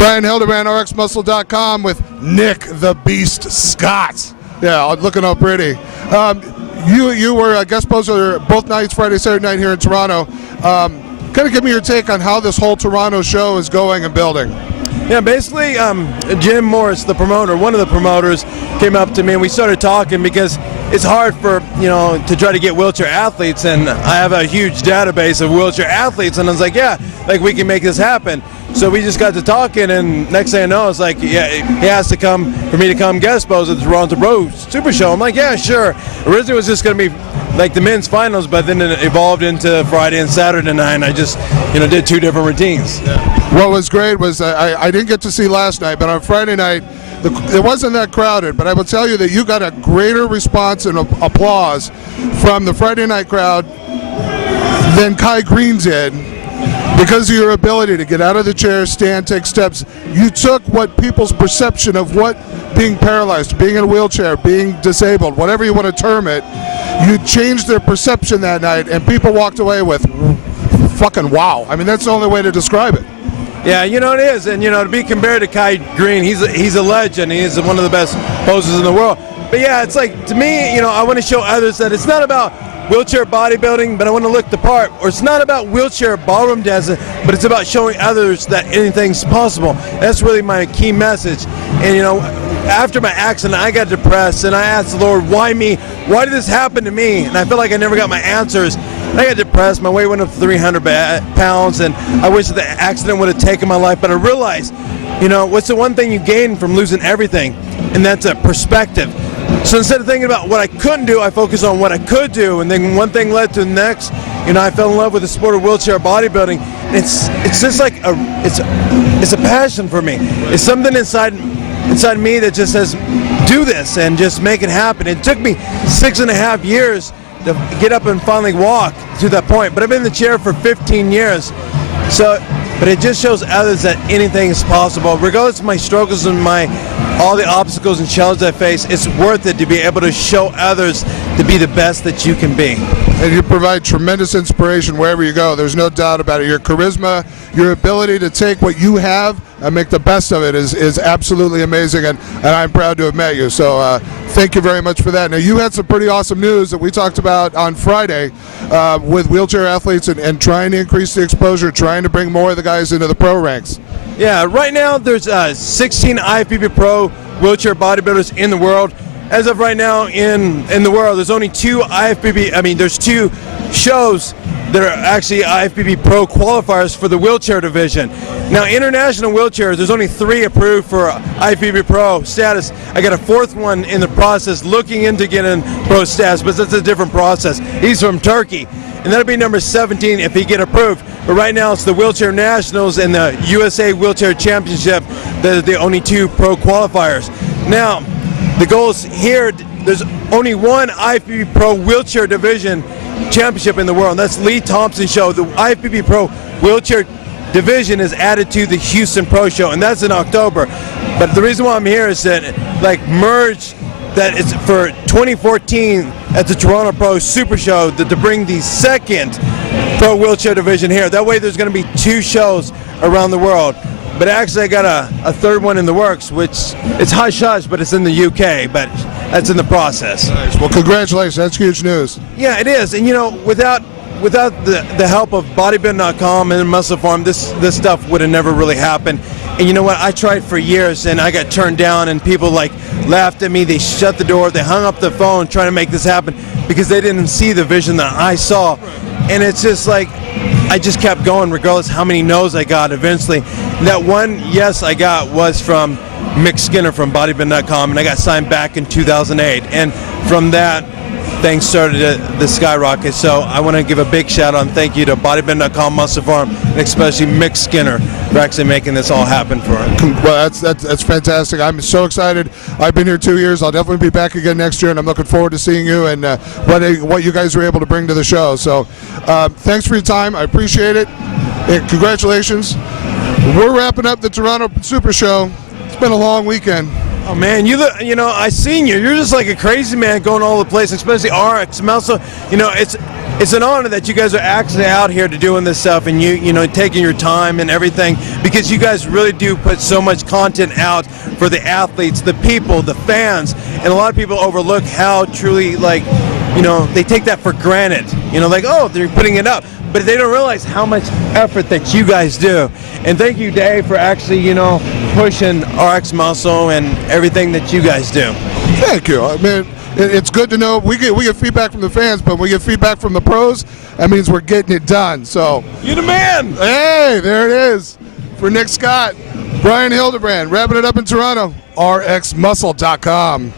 Bryan Hildebrand, RxMuscle.com with Nick the Beast Scott. Yeah, looking all pretty. You were a guest poster both nights, Friday, Saturday night here in Toronto. Kind of give me your take on how this whole Toronto show is going and building. Yeah, basically, Jim Morris, the promoter, one of the promoters, came up to me and we started talking because it's hard for, to try to get wheelchair athletes, and I have a huge database of wheelchair athletes, and I was like, yeah, like we can make this happen. So we just got to talking, and next thing I know, it's like, yeah, he has to come, for me to come guest post at the Toronto Pro SuperShow. I'm like, yeah, sure. Originally it was just going to be like the men's finals, but then it evolved into Friday and Saturday night, and I just, did two different routines. What was great was I didn't get to see last night, but on Friday night, it wasn't that crowded, but I will tell you that you got a greater response and applause from the Friday night crowd than Kai Green did because of your ability to get out of the chair, stand, take steps. You took what people's perception of what being paralyzed, being in a wheelchair, being disabled, whatever you want to term it, you changed their perception that night, and people walked away with fucking wow. I mean, that's the only way to describe it. Yeah, it is, and to be compared to Kai Green, he's a legend. He's one of the best posers in the world. But yeah, it's like, to me, I want to show others that it's not about wheelchair bodybuilding, but I want to look the part. Or it's not about wheelchair ballroom dancing, but it's about showing others that anything's possible. That's really my key message. And after my accident, I got depressed, and I asked the Lord, why me? Why did this happen to me? And I felt like I never got my answers. I got depressed. My weight went up 300 pounds, and I wish that the accident would have taken my life. But I realized, what's the one thing you gain from losing everything? And that's a perspective. So instead of thinking about what I couldn't do, I focused on what I could do. And then one thing led to the next. I fell in love with the sport of wheelchair bodybuilding. And it's just like it's a passion for me. It's something inside me that just says, do this and just make it happen. It took me 6.5 years to get up and finally walk to that point. But I've been in the chair for 15 years. But it just shows others that anything is possible. Regardless of my struggles and all the obstacles and challenges I face, it's worth it to be able to show others to be the best that you can be. And you provide tremendous inspiration wherever you go. There's no doubt about it. Your charisma, your ability to take what you have and make the best of it is absolutely amazing, and I'm proud to have met you. So thank you very much for that. Now, you had some pretty awesome news that we talked about on Friday with wheelchair athletes and trying to increase the exposure, trying to bring more of the guys into the pro ranks. Yeah, right now there's 16 IFBB Pro wheelchair bodybuilders in the world. As of right now in the world, there's only there's two shows that are actually IFBB Pro qualifiers for the wheelchair division. Now, international wheelchairs, there's only 3 approved for IFBB Pro status. I got a 4th one in the process, looking into getting pro status, but that's a different process. He's from Turkey, and that'll be number 17 if he get approved. But right now, it's the Wheelchair Nationals and the USA Wheelchair Championship that are the only 2 pro qualifiers. Now, the goal is here, there's only one IFBB Pro wheelchair division championship in the world, and that's Lee Thompson's show. The IFBB Pro wheelchair division is added to the Houston Pro Show, and that's in October. But the reason why I'm here is that merge that it's for 2014 at the Toronto Pro Super Show to bring the 2nd pro wheelchair division here. That way there's going to be 2 shows around the world. But actually I got a 3rd one in the works, which it's hush-hush, but it's in the UK, but that's in the process. Nice. Well, congratulations. That's huge news. Yeah, it is. And without the help of bodybuilding.com and Muscle Farm, this stuff would have never really happened. And you know what? I tried for years, and I got turned down, and people laughed at me. They shut the door. They hung up the phone trying to make this happen because they didn't see the vision that I saw. And it's just like, I just kept going regardless how many no's I got eventually. That one yes I got was from Mick Skinner from bodybuilding.com, and I got signed back in 2008. And from that, things started to skyrocket. So I want to give a big shout out and thank you to bodybuilding.com, Muscle Farm, and especially Mick Skinner for actually making this all happen for us. Well, that's fantastic. I'm so excited. I've been here 2 years. I'll definitely be back again next year, and I'm looking forward to seeing you and what you guys are able to bring to the show. So thanks for your time. I appreciate it. And congratulations. We're wrapping up the Toronto Super Show. It's been a long weekend. Oh man, I seen you. You're just like a crazy man going all over the place, especially RX. It's it's an honor that you guys are actually out here to doing this stuff, and you know taking your time and everything, because you guys really do put so much content out for the athletes, the people, the fans, and a lot of people overlook how truly, like, you know, they take that for granted. You know, like, oh, they're putting it up, but they don't realize how much effort that you guys do. And thank you, Dave, for actually, you know, pushing RX Muscle and everything that you guys do. Thank you. I mean, it's good to know we get feedback from the fans, but when we get feedback from the pros, that means we're getting it done. So You're the man. hey, there it is. For Nick Scott, Bryan Hildebrand, wrapping it up in Toronto. RXmuscle.com.